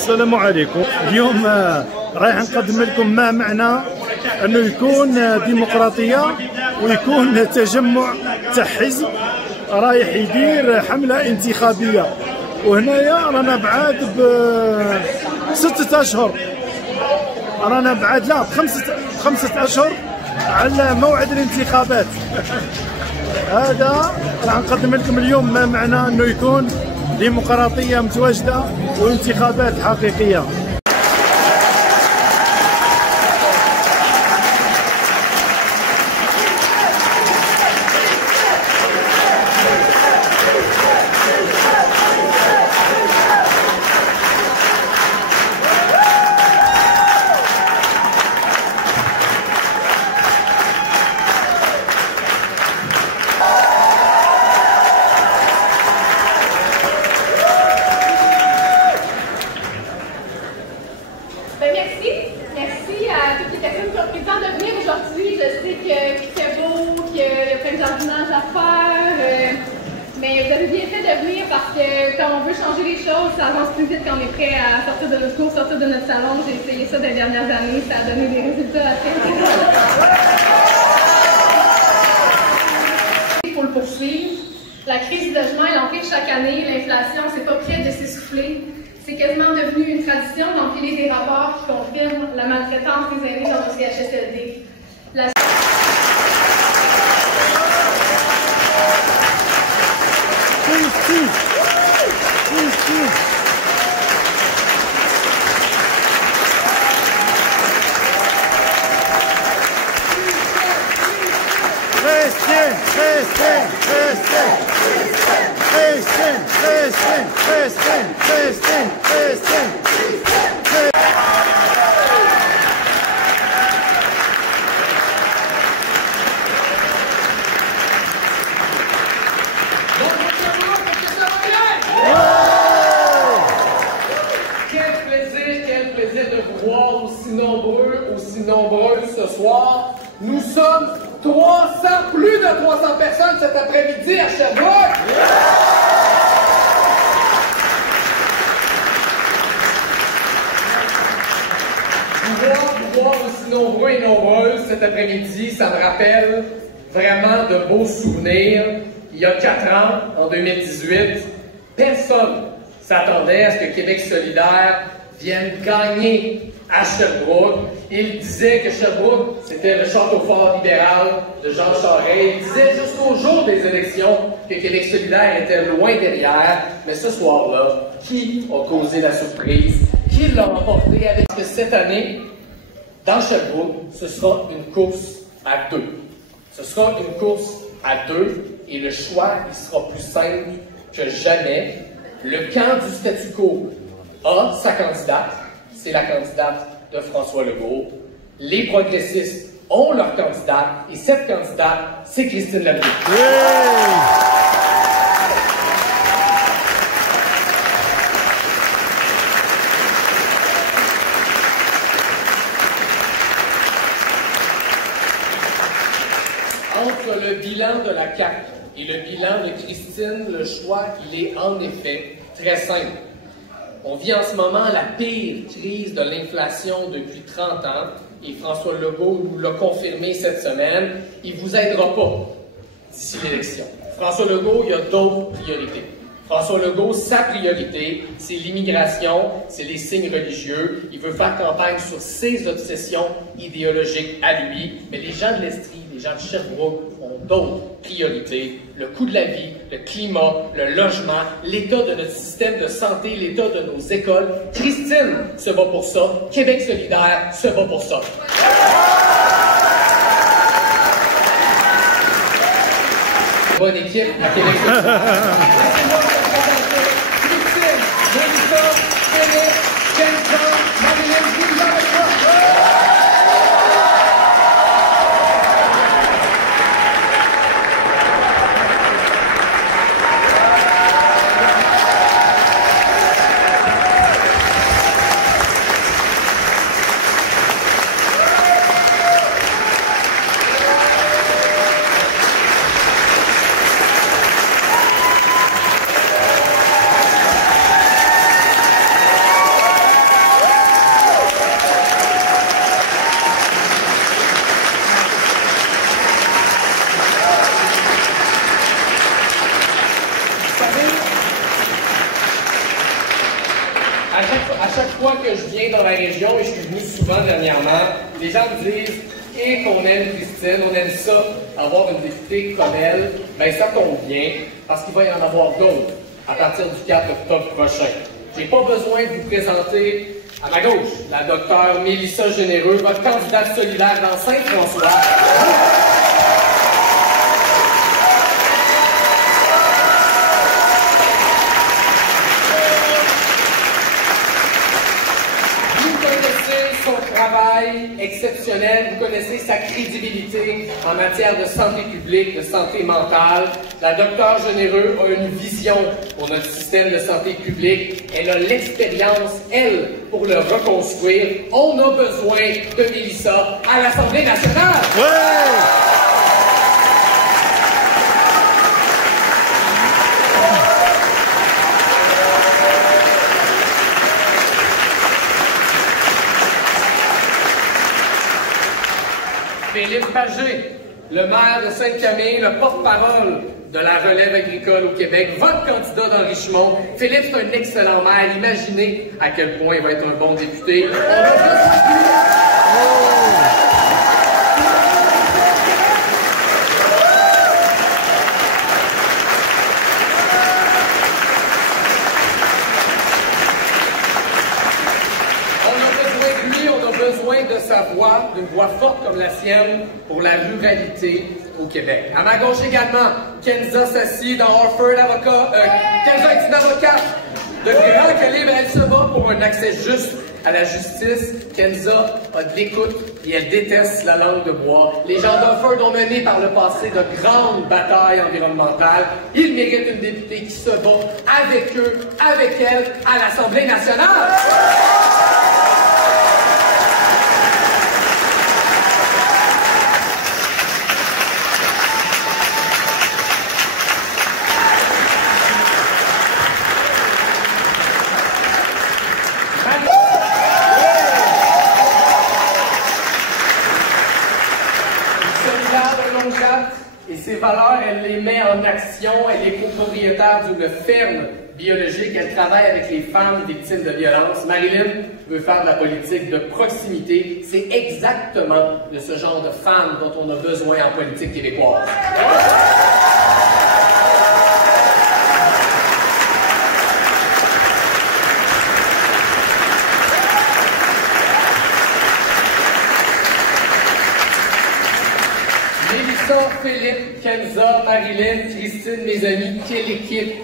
السلام عليكم. اليوم رايح نقدم لكم ما معنى انه يكون ديمقراطيه ويكون تجمع تاع حزب رايح يدير حمله انتخابيه. وهنايا رانا بعاد ب6 اشهر، رانا بعاد لا بخمسة اشهر على موعد الانتخابات. هذا راح نقدم لكم اليوم ما معنى انه يكون ديمقراطيه متواجده وانتخابات حقيقيه. Merci à toutes les personnes qui ont pris le temps de venir aujourd'hui. Je sais qu'il fait beau, qu'il y a plein de jardinage à faire, mais vous avez bien fait de venir parce que quand on veut changer les choses, ça avance plus vite quand on est prêt à sortir de notre cours, sortir de notre salon. J'ai essayé ça dans les dernières années, ça a donné des résultats assez intéressants. Il faut le poursuivre. La crise du logement, elle empire chaque année. L'inflation, c'est pas près de s'essouffler. C'est quasiment devenu une tradition d'empiler des rapports qui confirment la maltraitance des aînés dans nos CHSLD. Quel plaisir de vous voir aussi nombreux ce soir. Nous sommes 300, plus de 300 personnes cet après-midi à Sherbrooke. Vous voir aussi nombreux et nombreuses cet après-midi, ça me rappelle vraiment de beaux souvenirs. Il y a 4 ans, en 2018, personne s'attendait à ce que Québec solidaire vienne gagner à Sherbrooke. Il disait que Sherbrooke, c'était le château fort libéral de Jean Charest. Il disait jusqu'au jour des élections que Québec solidaire était loin derrière. Mais ce soir-là, qui a causé la surprise? Qui l'a emporté avec que cette année, dans Sherbrooke, ce sera une course à 2. Ce sera une course à 2 et le choix, il sera plus simple que jamais. Le camp du statu quo a sa candidate, c'est la candidate de François Legault. Les progressistes ont leur candidate et cette candidate, c'est Christine Labrie. Entre le bilan de la CAQ et le bilan de Christine, le choix, il est en effet très simple. On vit en ce moment la pire crise de l'inflation depuis 30 ans et François Legault nous l'a confirmé cette semaine. Il ne vous aidera pas d'ici l'élection. François Legault, il y a d'autres priorités. François Legault, sa priorité, c'est l'immigration, c'est les signes religieux. Il veut faire campagne sur ses obsessions idéologiques à lui. Mais les gens de l'Estrie, les gens de Sherbrooke ont d'autres priorités. Le coût de la vie, le climat, le logement, l'état de notre système de santé, l'état de nos écoles. Christine se bat pour ça. Québec solidaire se bat pour ça. Bonne équipe à Québec solidaire. Christine, Monica, Philippe, Kenton, Marilyn, vous avec moi. À chaque fois que je viens dans la région, et je suis venu souvent dernièrement, les gens me disent et qu'on aime Christine, on aime ça, avoir une députée comme elle, ben ça tombe bien, parce qu'il va y en avoir d'autres à partir du 4 octobre prochain. J'ai pas besoin de vous présenter à ma gauche la docteure Mélissa Généreux, votre candidate solidaire dans Saint-François. Exceptionnel, vous connaissez sa crédibilité en matière de santé publique, de santé mentale. La docteure Généreux a une vision pour notre système de santé publique. Elle a l'expérience, elle, pour le reconstruire. On a besoin de Mélissa à l'Assemblée nationale. Ouais! Philippe Pagé, le maire de Sainte-Camille, le porte-parole de la relève agricole au Québec, votre candidat dans Richmond. Philippe, c'est un excellent maire. Imaginez à quel point il va être un bon député. De sa voix, d'une voix forte comme la sienne, pour la ruralité au Québec. À ma gauche également, Kenza Sassi dans Harford, Kenza est une avocate de grand calibre. Elle se bat pour un accès juste à la justice. Kenza a de l'écoute et elle déteste la langue de bois. Les gens d'Harford ont mené par le passé de grandes batailles environnementales. Ils méritent une députée qui se bat avec eux, avec elle, à l'Assemblée nationale. Et ses valeurs, elle les met en action. Elle est copropriétaire d'une ferme biologique. Elle travaille avec les femmes victimes de violences. Marilyn veut faire de la politique de proximité. C'est exactement de ce genre de femmes dont on a besoin en politique québécoise. Philippe, Kenza, Marilyn, Christine, mes amis,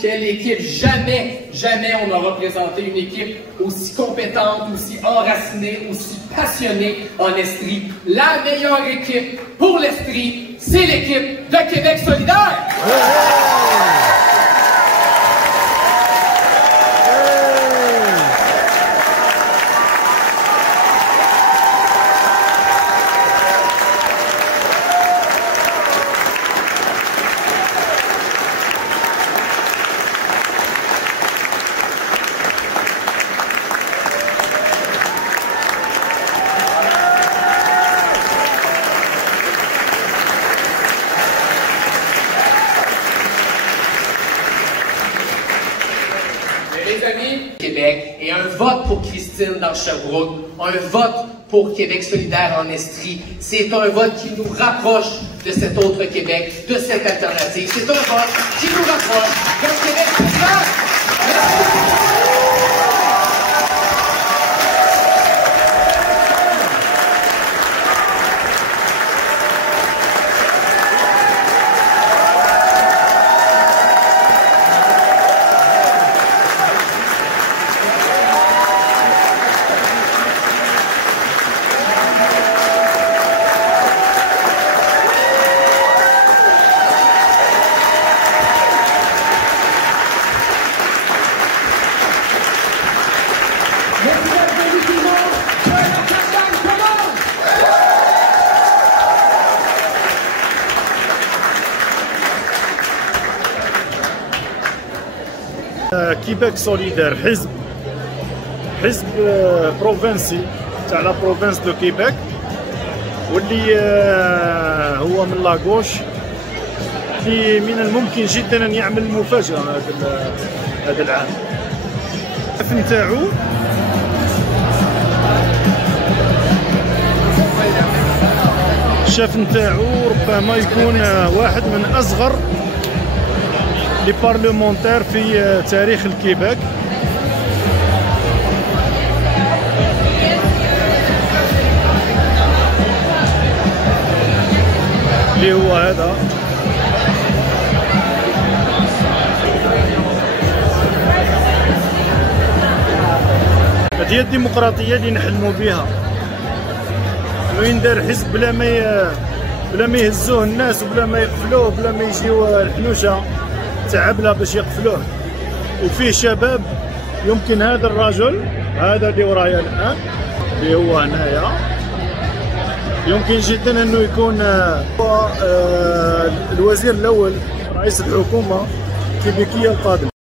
quelle équipe, jamais on a représenté une équipe aussi compétente, aussi enracinée, aussi passionnée en esprit. La meilleure équipe pour l'esprit, c'est l'équipe de Québec solidaire! Québec et un vote pour Christine dans Sherbrooke, un vote pour Québec solidaire en Estrie, c'est un vote qui nous rapproche de cet autre Québec, de cette alternative. C'est un vote qui nous rapproche d'un Québec solidaire. كيباك سوليدار حزب بروفنسي تاع لا بروفنس دو كيباك واللي هو من لاغوش اللي من الممكن جدا ان يعمل مفاجأة هذا العام. نتاعو الشاف نتاعو ربما يكون واحد من اصغر لي بارلمونتير في تاريخ الكيباك. اللي هو هذا هذه هي الديمقراطية اللي نحلموا بها، انه يندار حزب بلا ما يهزوه الناس وبلا ما يقفلوه بلا ما يجيو الحنوشه تعبنا باش يقفلوه، وفيه شباب. يمكن هذا الرجل هذا اللي ورايا الان اللي هو هنايا يمكن جدا انه يكون الوزير الاول رئيس الحكومه الكيبيكيه القادم.